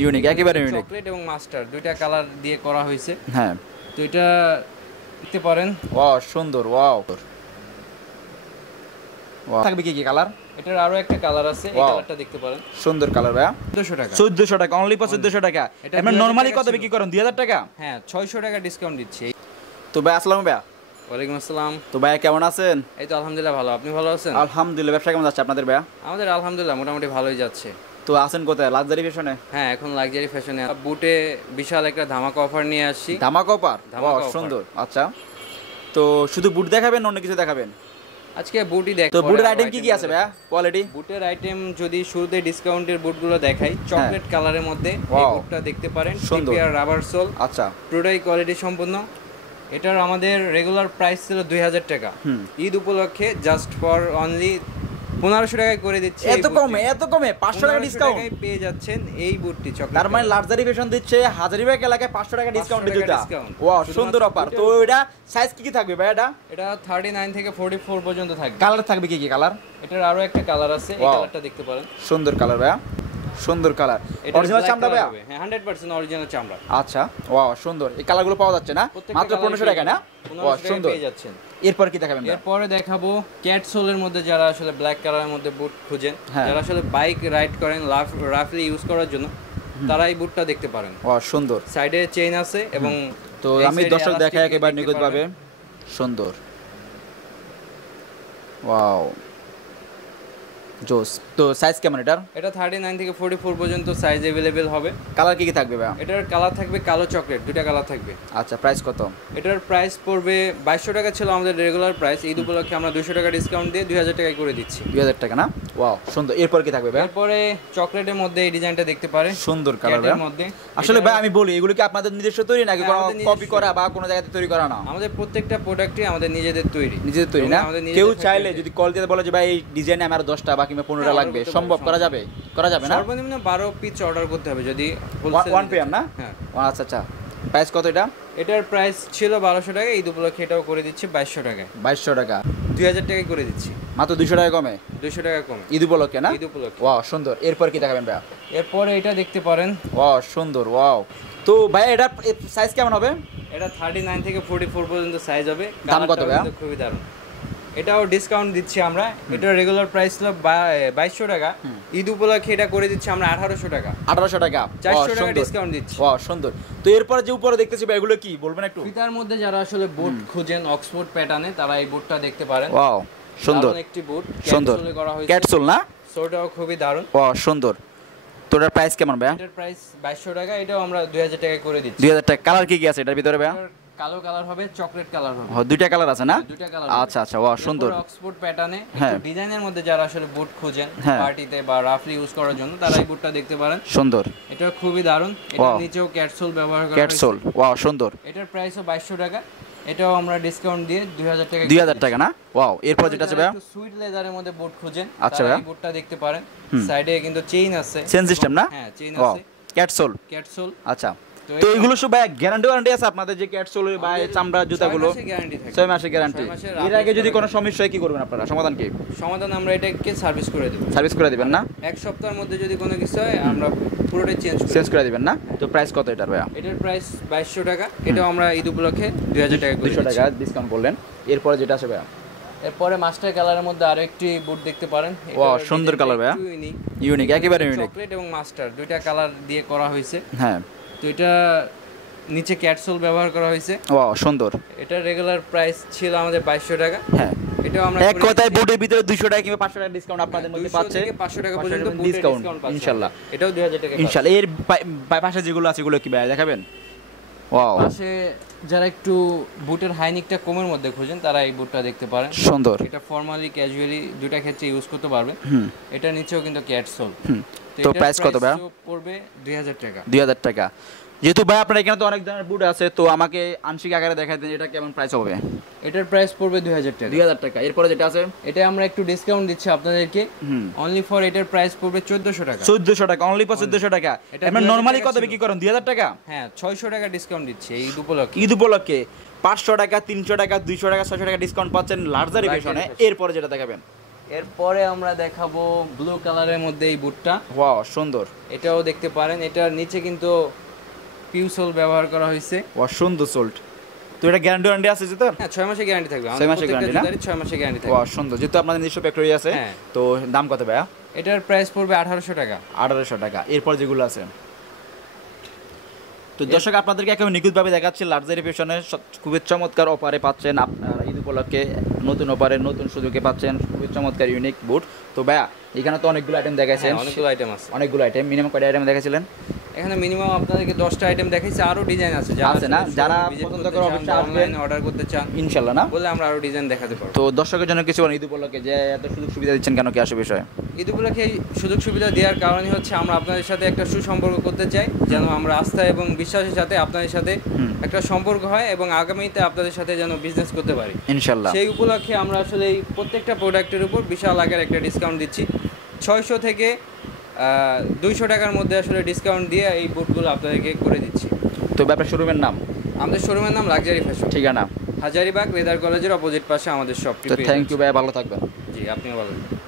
Unique, একেবারে unique. Chocolate এবং master দুইটা কালার দিয়ে করা হয়েছে। হ্যাঁ, তো এটা দেখতে পারেন। ওয়াও সুন্দর, ওয়াও ওয়াও। থাকবে কি কি কালার? এটার আরো একটা কালার আছে, এই Wow. কালারটা দেখতে পারেন। সুন্দর কালার ভাইয়া। 1400 টাকা। 1400 টাকা, অনলি 1400 টাকা। এটা এমন 2000 নরমালি টাকা কত ছিল। বিক্রি করেন? 2000 টাকা। হ্যাঁ, 600 টাকা ডিসকাউন্ট দিচ্ছি। তো ভাই আসসালামু ভাইয়া। ওয়ালাইকুম আসসালাম। তো ভাইয়া কেমন আছেন? এই তো আলহামদুলিল্লাহ ভালো, আপনি ভালো আছেন? আলহামদুলিল্লাহ। ব্যবসা কেমন যাচ্ছে আপনাদের ভাইয়া? আমাদের আলহামদুলিল্লাহ মোটামুটি ভালোই যাচ্ছে। তো আছেন কোথায়? লাক্সারি ফ্যাশনে? হ্যাঁ, এখন লাক্সারি ফ্যাশনে বুটে বিশাল একটা ধামাকা অফার নিয়ে আসছি। ধামাকা অফার? ধামাকা ওয়াও offer। সুন্দর। আচ্ছা, তো শুধু বুট দেখাবেন না অন্য কিছু দেখাবেন? আজকে বুটই দেখ। তো বুটের আইটেম কি কি আছে ভাইয়া? কোয়ালিটি বুটের আইটেম যদি শুরুতে ডিসকাউন্টের বুটগুলো দেখাই, চকলেট কালারের মধ্যে এই Wow. বুটটা দেখতে পারেন। সুন্দর। টিপিআর রাবার সোল, আচ্ছা, পুরোটাই কোয়ালিটি সম্পন্ন। এটার আমাদের রেগুলার প্রাইস ছিল 2000 টাকা। ঈদ উপলক্ষে জাস্ট ফর অনলি 1500 টাকায় করে দিচ্ছি। এত কমে? এত কমে 500 টাকা ডিসকাউন্ট পেয়ে যাচ্ছেন এই বুটটি চকলেট। তার মানে লাক্সারি ফ্যাশন দিচ্ছে হাজারিবাগ এলাকায় 500 টাকা ডিসকাউন্ট 500 দিতে। টাকা discount। ওয়াও সুন্দর শুধুমাত্র অফার। বুটের তো উপর। এটা সাইজ কি কি থাকবে ভাই? এটা 39 থেকে 44 পর্যন্ত থাকবে। কালার থাকবে কি কি কালার? এটার আরো একটা কালার আছে, এই Wow. কালারটা দেখতে পারেন। সুন্দর কালার ভাইয়া, সুন্দর কালার। এটা অরিজিনাল চামড়া ভাইয়া? হ্যাঁ, 100% অরিজিনাল চামড়া। আচ্ছা, ওয়াও সুন্দর। এই কালারগুলো পাওয়া যাচ্ছে না মাত্র 1500 টাকা না? ওয়াও 1500 সুন্দর। পেয়ে যাচ্ছেন। এরপর কি দেখাবেন ভাইয়া? এরপরে দেখাবো ক্যাট সোলের মধ্যে যারা আসলে ব্ল্যাক কালারের মধ্যে বুট খুঁজেন, হ্যাঁ। যারা আসলে বাইক রাইড করেন রাফলি ইউজ করার জন্য, তারা এই বুটটা দেখতে পারেন। ওয়াও সুন্দর। সাইডে চেইন আছে এবং তো এই আমি side এ দর্শক দেখাই elastic একেবারে দেখতে নিখুঁতভাবে। পারবেন। সুন্দর, ওয়াও জোস। তো সাইজ কেমন এটার? এটা 39 থেকে 44 পর্যন্ত সাইজ अवेलेबल হবে। কালার কি কি থাকবে ভাইয়া? এটার কালার থাকবে কালো চকলেট, দুইটা কালার থাকবে। আচ্ছা, প্রাইস কত? এটার প্রাইস পড়বে 2200 টাকা, ছিল আমাদের রেগুলার প্রাইস। ঈদ উপলক্ষে আমরা 200 টাকা ডিসকাউন্ট দিয়ে 2000 টাকায় করে দিচ্ছি। 2000 টাকা না? ওয়াও সুন্দর। এরপর কি থাকবে ভাইয়া? এরপরে চকলেটের মধ্যে এই ডিজাইনটা দেখতে পারেন। সুন্দর কালার ক্যাটের ভাইয়া। মধ্যে আসলে ভাই আমি বলি, এগুলো কি আপনাদের নিজস্ব তৈরি নাকি হ্যাঁ, কোনো আমাদের কপি নিজস্ব। করা বা কোনো জায়গাতে তৈরি করা না? আমাদের প্রত্যেকটা প্রোডাক্টই আমাদের নিজেদের তৈরি। নিজেদের তৈরি এবং না? আমাদের নিজেদের কেউ factory চাইলে তে। যদি কল দিয়ে বলে যে ভাই এই ডিজাইনে আমার 10টা বা কিংবা 15টা হ্যাঁ, লাগবে, order করতে সম্ভব পারবো, করা যাবে? করা যাবে না? সর্বনিম্ন 12 পিস অর্ডার করতে হবে যদি wholesale ওয়ান নিতে পেয়ার চান। না? হ্যাঁ। আচ্ছা আচ্ছা, প্রাইস কত এটা? এটার প্রাইস ছিল 1200 টাকা, ঈদ উপলক্ষে এটাও করে দিচ্ছি 2200 টাকায়। 2200 টাকা, 2000 টাকায় করে দিচ্ছি, মাত্র 200 টাকা কমে, 200 টাকা কমে ঈদ উপলক্ষে না? ঈদ উপলক্ষে। ওয়াও সুন্দর। এরপর কি দেখাবেন ভাইয়া? এরপরে এটা দেখতে পারেন। ওয়াও সুন্দর, ওয়াও। তো ভাই এটা সাইজ কেমন হবে? এটা 39 থেকে 44 পর্যন্ত সাইজ হবে। দাম কত কালারটাও ভাইয়া? কিন্তু খুবই দারুণ। এটাও ডিসকাউন্ট দিচ্ছি আমরা। এটার রেগুলার প্রাইস ছিল 2200 টাকা, ঈদ উপলক্ষে এটা করে দিচ্ছি আমরা 1800 টাকা। 1800 টাকা, 400 টাকা ডিসকাউন্ট দিচ্ছি। ওয়াও সুন্দর। তো এরপর যে উপরে দেখতেছি ভাই, এগুলো কি বলবেন একটু? ফিতার মধ্যে যারা আসলে বুট খুঁজেন অক্সফোর্ড প্যাটার্নে, তারা এই বুটটা দেখতে পারেন। ওয়াও সুন্দর, দারুণ একটি বুট, সুন্দর। ক্যাপসুলে করা হয়েছে। ক্যাটসোল না? সোটাও খুবই দারুণ। ওয়াও সুন্দর। তো এটার প্রাইস কেমন ভাইয়া? এটার প্রাইস 2200 টাকা, এটাও আমরা 2000 টাকায় করে দিচ্ছি। 2000 টাকা। কালার কি কি আছে এটার ভিতরে ভাইয়া? এটার কালো কালার হবে, চকলেট কালার হবে। ও, দুইটা কালার আছে না? দুইটা কালার। আচ্ছা আচ্ছা, ওয়াও সুন্দর। অক্সফোর্ড প্যাটার্নে হ্যাঁ। ডিজাইনের মধ্যে যারা আসলে বুট খুঁজেন হ্যাঁ। পার্টিতে বা রাফলি ইউজ করার জন্য, তারা এই বুটটা দেখতে পারেন। সুন্দর এটা খুবই দারুণ। এটার Wow. নিচেও ক্যাটসোল ব্যবহার করা ক্যাটসোল, হয়েছে। ওয়াও সুন্দর। এটার প্রাইসও 2200 টাকা, এটাও আমরা ডিসকাউন্ট দিয়ে 2000 টাকা। 2000 টাকা না? ওয়াও। এরপর যেটা আছে ভাইয়া? সুইট লেদারের মধ্যে বুট খুঁজেন, আচ্ছা তারা ভাইয়া। এই বুটটা দেখতে পারেন। সাইডে কিন্তু চেইন আছে, চেন সিস্টেম না? হ্যাঁ চেইন ওয়াও, আছে, ক্যাটসোল। ক্যাটসোল। আচ্ছা, তো তো এটা- এগুলো সব ভাই গ্যারান্টি ওয়ারেন্টি আছে আপনাদের যে ক্যাটসোল বা এই চামড়া জুতাগুলো? 6 মাসের গ্যারান্টি থাকে। 6 মাসের গ্যারান্টি। 6 মাসের এর আগে যদি কোনো সমস্যা হয় কি করবেন আপনারা? সমাধান কি? সমাধান আমরা এটাকে সার্ভিস করে দেব। সার্ভিস করে দিবেন না? এক সপ্তাহের মধ্যে যদি কোনো কিছু হয় আমরা পুরোটাই চেঞ্জ করে দিবেন না? তো প্রাইস কত এটার ভাইয়া? এটার প্রাইস 2200 টাকা, এটাও আমরা ঈদ উপলক্ষে 2000 টাকা করে 200 দিচ্ছি। টাকা ডিসকাউন্ট করলেন। এরপরে যেটা আছে ভাইয়া? এরপরে মাস্টার কালারের মধ্যে আরো একটি বুট দেখতে পারেন। Wow, সুন্দর colour ভাইয়া। ইউনিক, একেবারে ইউনিক। চকলেট এবং মাস্টার দুইটা কালার দিয়ে করা হয়েছে। হ্যাঁ, তো এটা নিচে ক্যাটসোল ব্যবহার করা হয়েছে। ওয়াও সুন্দর। এটা রেগুলার প্রাইস ছিল আমাদের 2200 টাকা, হ্যাঁ, এটাও আমরা এক কথায় বুটের ভিতরে 200 টাকা কিংবা 500 টাকা ডিসকাউন্ট আপনাদের মধ্যে 200 পাচ্ছে। থেকে 500 টাকা 500 পর্যন্ত টাকা বুটের ডিসকাউন্ট ডিসকাউন্ট পাচ্ছেন। ইনশাআল্লাহ। এটাও 2000 টাকা ইনশাআল্লাহ। এর পাশে যেগুলো আছে এগুলো কি ভাই দেখাবেন? ওয়াও পাশে যারা একটু বুটের হাইনিকটা কমের মধ্যে খুঁজেন, তারা এই বুটটা দেখতে পারেন। সুন্দর। এটা ফর্মালি ক্যাজুয়ালি দুইটা ক্ষেত্রে ইউজ করতে পারবেন। এটা নিচেও কিন্তু ক্যাটসোল। তো প্রাইস কত ভাই? পড়বে 2000 টাকা। 2000 টাকা। যেহেতু ভাই আপনার এখানে তো অনেক ধরনের বুট আছে, তো আমাকে আংশিক আকারে দেখাই দেন এটা কেমন প্রাইস হবে? এটার প্রাইস পড়বে 2000 টাকা। 2000 টাকা। এরপরে যেটা আছে? এটা আমরা একটু ডিসকাউন্ট দিচ্ছি আপনাদেরকে। অনলি ফর এটার প্রাইস পড়বে 1400 টাকা। 1400 টাকা, অনলি 1400 টাকা। এটা এমন 2000 নরমালি টাকা কত ছিল। বিক্রি করেন? 2000 টাকা। হ্যাঁ, 600 টাকা ডিসকাউন্ট দিচ্ছি এই ঈদ উপলক্ষে। ঈদ উপলক্ষে 500 টাকা, 300 টাকা, 200 টাকা, 600 টাকা ডিসকাউন্ট পাচ্ছেন লাক্সারি ফ্যাশনে। এরপরে যেটা দেখাবেন? এরপরে আমরা দেখাবো ব্লু কালারের মধ্যে এই বুটটা। ওয়াও সুন্দর, এটাও দেখতে পারেন, এটার নিচে কিন্তু পিউসোল ব্যবহার করা হয়েছে। ওয়াও সুন্দর সোল্ড। তো এটা গ্যারান্টি আছে যে তোর? হ্যাঁ 6 মাসের গ্যারান্টি থাকবে, 6 মাসের guarantee না? 6 মাসের গ্যারান্টি থাকবে। ওয়াও সুন্দর, যেহেতু আপনাদের নিজস্ব ফ্যাক্টরি আছে। হ্যাঁ। তো দাম কত ভাইয়া? এটার প্রাইস পড়বে 1800 টাকা। 1800 টাকা। এরপর যেগুলো আছে, তো দর্শক আপনাদেরকে একেবারে নিখুঁতভাবে দেখাচ্ছি লাক্সারি ফ্যাশনের খুবই চমৎকার অফারে পাচ্ছেন আপনারা ঈদ উপলক্ষে, নতুন অফারে নতুন সুযোগে পাচ্ছেন খুবই চমৎকার ইউনিক বুট। তো ভাইয়া এখানে তো অনেকগুলো আইটেম দেখাইছেন, হ্যাঁ, অনেকগুলো আইটেম আছে। অনেকগুলো আইটেম, মিনিমাম কয়টা আইটেম দেখাইছিলেন? এখানে মিনিমাম আপনাদেরকে 10টা আইটেম দেখাইছি, আরো ডিজাইন আছে। আছে না? যারা পছন্দ করে অবশ্যই আসবেন, অর্ডার করতে চান ইনশাল্লাহ না বলে আমরা আরো ডিজাইন দেখাতে পারবো। তো দর্শকের জন্য কিছু বলেন ঈদ উপলক্ষে যে এত সুযোগ সুবিধা দিচ্ছেন কেন, কি আসে বিষয়? ঈদ উপলক্ষে এই সুযোগ সুবিধা দেওয়ার কারণই হচ্ছে আমরা আপনাদের সাথে একটা সুসম্পর্ক করতে চাই, যেন আমরা আস্থা এবং বিশ্বাসের সাথে আপনাদের সাথে একটা সম্পর্ক হয় এবং আগামীতে আপনাদের সাথে যেন বিজনেস করতে পারি ইনশাল্লাহ। সেই উপলক্ষে আমরা আসলে এই প্রত্যেকটা প্রোডাক্টের উপর বিশাল আকার একটা ডিসকাউন্ট দিচ্ছি। 600 থেকে 200 টাকার মধ্যে আসলে ডিসকাউন্ট দিয়ে এই বুটগুলো আপনাদেরকে করে দিচ্ছি। তো ব্যাপার শোরুমের নাম? আমাদের শোরুমের নাম লাক্সারি ফ্যাশন, ঠিকানা হাজারিবাগ লেদার কলেজের অপোজিট পাশে আমাদের শপটি। তো থ্যাংক ইউ ভাই, ভালো থাকবেন। জি, আপনিও ভালো থাকবেন।